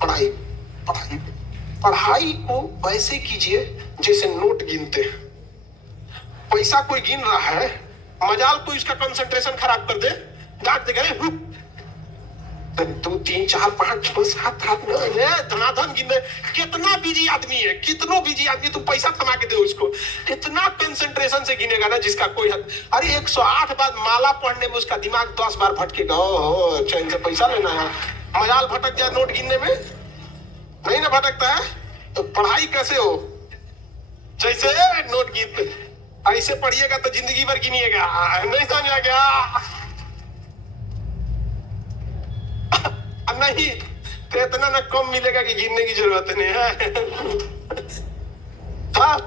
पढ़ाई पढ़ाई पढ़ाई को वैसे कीजिए जैसे नोट गिनते हैं। पैसा कोई गिन रहा है, मजाल कोई उसका कंसंट्रेशन खराब कर दे, डांट देगा 2 3 4 5 6 7 8 9 धनाधन गिन दे। कितना बिजी आदमी है, कितनो बिजी आदमी, तुम पैसा थमा के दे उसको, इतना कंसंट्रेशन से गिनेगा ना जिसका कोई हद। अरे 108 बार माला पढ़ने में उसका दिमाग 10 बार भटकेगा। ओहो, चैन से पैसा लेना है, मजाल भटक जाए नोट गिनने में, नहीं ना भटकता है। तो पढ़ाई कैसे हो, जैसे नोट गिनते, ऐसे पढ़िएगा तो जिंदगी भर गिनिएगा। नहीं समझ आ गया? नहीं तो इतना ना कम मिलेगा कि गिनने की जरूरत नहीं है। हाँ,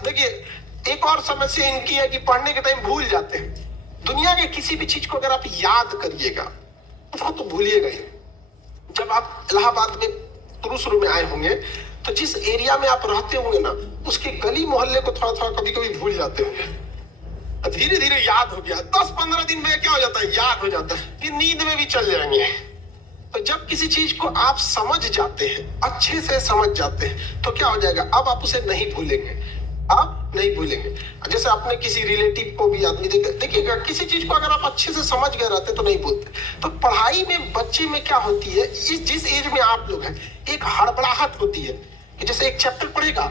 देखिए एक और समस्या इनकी है कि पढ़ने के टाइम भूल जाते हैं। दुनिया के किसी भी चीज को अगर आप याद करिएगा उसको तो भूलिएगा ही। जब आप इलाहाबाद में शुरू में आए होंगे तो जिस एरिया में आप रहते होंगे ना, उसके गली मोहल्ले को थोड़ा थोड़ा कभी कभी भूल जाते होंगे। धीरे धीरे याद हो गया, 10-15 दिन में क्या हो जाता है, याद हो जाता है, फिर नींद में भी चल जाएंगे। तो जब किसी चीज को आप समझ जाते हैं, अच्छे से समझ जाते हैं, तो क्या हो जाएगा, अब आप उसे नहीं भूलेंगे, आप नहीं भूलेंगे। जैसे आपने किसी रिलेटिव को भी आदमी देखिएगा, किसी चीज को अगर आप अच्छे से समझ गए रहते तो नहीं भूलते। तो पढ़ाई में बच्चे में क्या होती है, जिस एज में आप लोग हैं, एक हड़बड़ाहट होती है कि जैसे एक चैप्टर पढ़ेगा,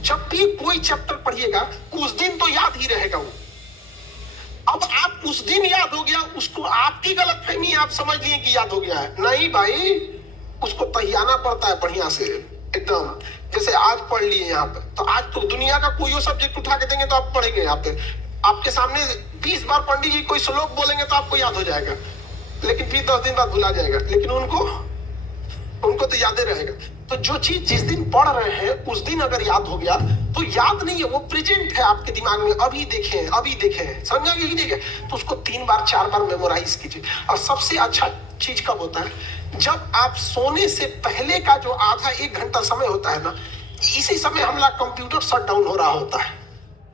जब भी कोई चैप्टर पढ़िएगा उस दिन तो याद ही रहेगा वो। अब आप उस दिन याद हो गया, उसको आपकी गलतफहमी, आप समझ लिए कि याद हो गया है, नहीं भाई, उसको तहियाना पड़ता है बढ़िया से एकदम। जैसे आज पढ़ लिए यहाँ पे, तो आज तो दुनिया का कोई सब्जेक्ट उठा के देंगे तो आप पढ़ेंगे। यहाँ पे आपके सामने 20 बार पंडित जी कोई श्लोक बोलेंगे तो आपको याद हो जाएगा, लेकिन फिर 10 दिन बाद भुला जाएगा, लेकिन उनको तो याद रहेगा। तो जो चीज जिस दिन पढ़ रहे हैं उस दिन अगर याद हो गया तो याद नहीं है, वो प्रेजेंट है आपके दिमाग में, अभी देखें, समझा कि नहीं? तो उसको 3 बार 4 बार मेमोराइज कीजिए। और सबसे अच्छा चीज कब होता है, जब आप सोने से पहले का जो आधा 1 घंटा समय होता है ना, इसी समय हमारा कंप्यूटर शट डाउन हो रहा होता है,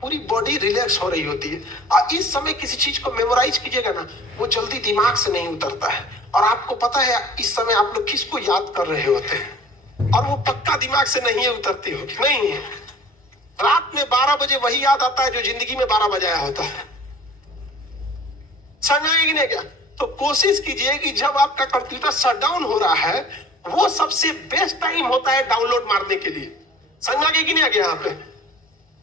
पूरी बॉडी रिलैक्स हो रही होती है। और इस समय किसी चीज को मेमोराइज कीजिएगा ना, वो जल्दी दिमाग से नहीं उतरता है। और आपको पता है इस समय आप लोग किसको याद कर रहे होते हैं, और वो पक्का दिमाग से नहीं उतरती होगी। नहीं, रात में 12 बजे वही याद आता है जो जिंदगी में 12 बजाया होता है। समझाएगी कि नहीं क्या? तो कोशिश कीजिए कि जब आपका कंप्यूटर शटडाउन हो रहा है, वो सबसे बेस्ट टाइम होता है डाउनलोड मारने के लिए। समझा कि नहीं आ गया? यहाँ पे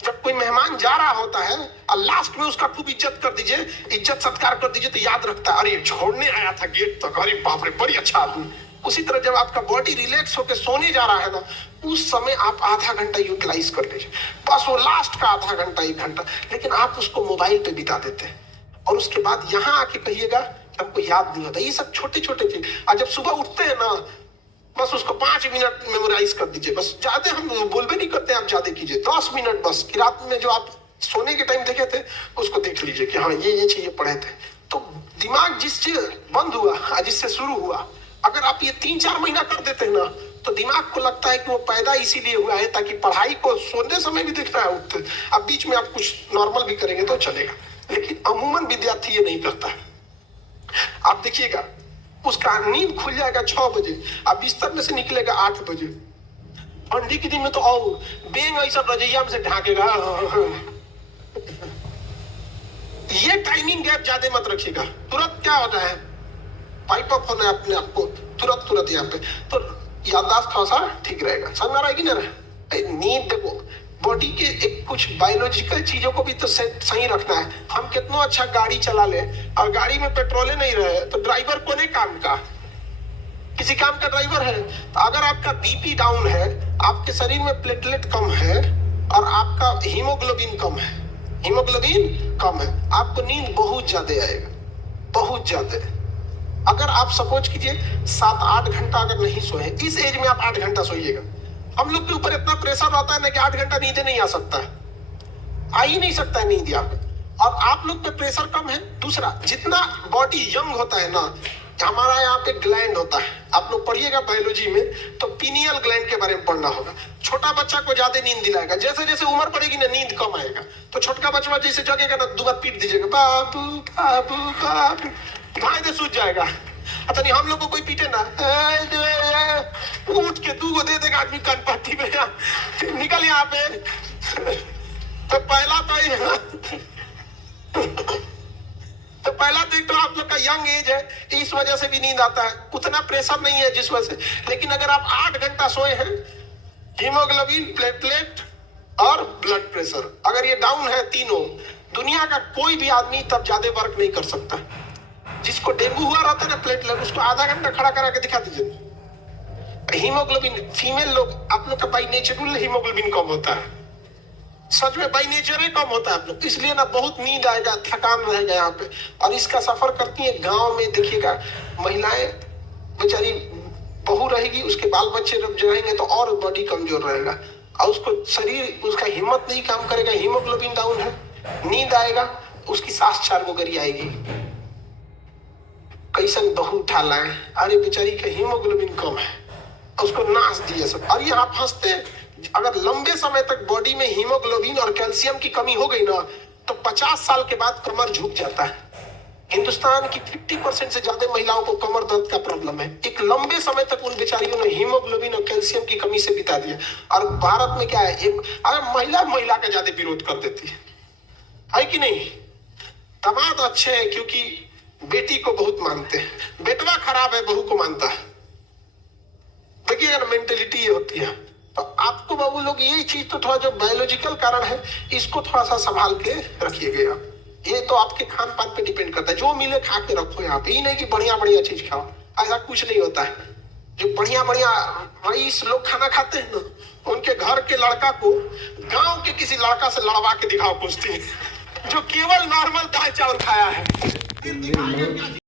जब कोई मेहमान जा रहा होता है और लास्ट में उसका खूब इज्जत कर दीजिए, इज्जत सत्कार कर दीजिए, तो याद रखता है, अरे छोड़ने आया था गेट तक, अरे बाप रे बड़ी अच्छा आदमी। उसी तरह जब आपका बॉडी रिलैक्स होकर सोने जा रहा है ना, उस समय आप आधा घंटा यूटिलाइज कर लीजिए, बस वो लास्ट का आधा घंटा 1 घंटा। लेकिन आप उसको मोबाइल पे बिता देते हैं और उसके बाद यहाँ आके कहिएगा कि हमको याद नहीं होता। ये सब छोटे छोटे चीज। और जब सुबह उठते हैं ना, बस उसको 5 मिनट मेमोराइज कर दीजिए, बस। ज्यादा हम बोलबे नहीं करते, आप ज्यादा कीजिए, 10 मिनट बस। कि रात में जो आप सोने के टाइम देखे थे उसको देख लीजिए कि हाँ ये चीजें पढ़े थे। तो दिमाग जिससे बंद हुआ, जिससे शुरू हुआ, अगर आप ये 3-4 महीना कर देते हैं ना, तो दिमाग को लगता है कि वो पैदा इसीलिए हुआ है ताकि पढ़ाई को सोने समय भी देखना है, उठते। अब बीच में आप कुछ नॉर्मल भी करेंगे तो चलेगा, लेकिन अमूमन विद्यार्थी ये नहीं करता है। आप देखिएगा, उसका नींद खुल जाएगा 6 बजे, आप बिस्तर में से निकलेगा 8 बजे। ठंडी के दिन में तो और बेंग ऐसा रजैया में से ढाकेगा। ये टाइमिंग गैप ज्यादा मत रखिएगा, तुरंत क्या होता है, पाइप अप होना है अपने आप को तुरंत यहाँ पे, तो याददाश्त थोड़ा सा ठीक रहेगा। समझ रहेगी ना? नींद देखो, बॉडी के एक कुछ बायोलॉजिकल चीजों को भी तो सही रखना है। हम कितना अच्छा गाड़ी चला ले और गाड़ी में पेट्रोल नहीं रहे तो ड्राइवर कोने काम का, किसी काम का ड्राइवर है। तो अगर आपका बीपी डाउन है, आपके शरीर में प्लेटलेट कम है और आपका हीमोग्लोबिन कम है, आपको नींद बहुत ज्यादा आएगा, बहुत ज्यादा। अगर आप सपोज कीजिए 7-8 घंटा अगर नहीं सोए, इस एज में आप 8 घंटा सोइएगा। हम लोग के ऊपर इतना प्रेशर रहता है ना कि 8 घंटा नींद नहीं आ सकता है, आ ही नहीं सकता है नींद यहाँ पे। और आप लोग पे प्रेशर कम है। दूसरा, जितना बॉडी यंग होता है ना, हमारा यहाँ पे ग्लैंड होता है, आप लोग पढ़िएगा बायोलॉजी में तो पीनियल ग्लैंड के बारे में पढ़ना होगा। छोटा बच्चा को ज्यादा नींद दिलाएगा, जैसे जैसे उम्र बढ़ेगी ना नींद कम आएगा। तो छोटका बच्चा जैसे जगेगा ना, 2 बार पीट दीजिएगा, बाबू बाबू बाबू, भाई सूझ जाएगा। अच्छा नहीं, हम लोग को कोई पीटे ना, पे तो पहला तो तो पहला तो एक तो आप लोग का यंग एज है, इस वजह से भी नींद आता है, उतना प्रेशर नहीं है जिस वजह से। लेकिन अगर आप 8 घंटा सोए हैं, हीमोग्लोबिन, प्लेटलेट और ब्लड प्रेशर अगर ये डाउन है तीनों, दुनिया का कोई भी आदमी तब ज्यादा वर्क नहीं कर सकता। जिसको डेंगू हुआ रहता है ना प्लेटलेट, उसको आधा घंटा खड़ा करा के दिखा दीजिए। हीमोग्लोबिन, फीमेल लोग, आप लोग का बाई नेचुरल हीमोग्लोबिन कम होता है, सच में बाई नेचर ही कम होता है आप लोग, इसलिए ना बहुत नींद आएगा, थकान रहेगा यहाँ पे। और इसका सफर करती है गांव में, देखिएगा महिलाएं बेचारी, बहू रहेगी, उसके बाल बच्चे जो रहेंगे तो और बॉडी कमजोर रहेगा, और उसको शरीर, उसका हिम्मत नहीं काम करेगा, हीमोग्लोबिन डाउन है, नींद आएगा, उसकी सांस 4 गोगरी आएगी। कैसन बहू उठा लाए, अरे बेचारी का हीमोग्लोबिन कम है, उसको नाश दिए सब। और ये आप हंसते हैं, अगर लंबे समय तक बॉडी में हीमोग्लोबिन और कैल्शियम की कमी हो गई ना, तो 50 साल के बाद कमर झुक जाता है। हिंदुस्तान की 50% से ज्यादा महिलाओं को कमर दर्द का प्रॉब्लम है। एक लंबे समय तक उन बेचारियों ने हीमोग्लोबिन और कैल्शियम की कमी से बिता दिया। और भारत में क्या है, एक अगर महिला का ज्यादा विरोध कर देती है कि नहीं। दामाद अच्छे हैं क्योंकि बेटी को बहुत मानते हैं, बेटवा खराब है बहू को मानता है। देखिए अगर मेंटेलिटी ये होती है, तो आपको बाबू लोग यही चीज तो थोड़ा जो बायोलॉजिकल कारण है, इसको थोड़ा सा संभाल के रखिएगा। ये तो आपके खान पान पे डिपेंड करता है, जो मिले खा के रखो यहाँ पे। ये नहीं कि बढ़िया बढ़िया चीज खाओ, ऐसा कुछ नहीं होता है। जो बढ़िया बढ़िया रईस लोग खाना खाते हैं ना, उनके घर के लड़का को गांव के किसी लड़का से लड़वा के दिखाओ कुश्ती, जो केवल नॉर्मल दाल चावल खाया है।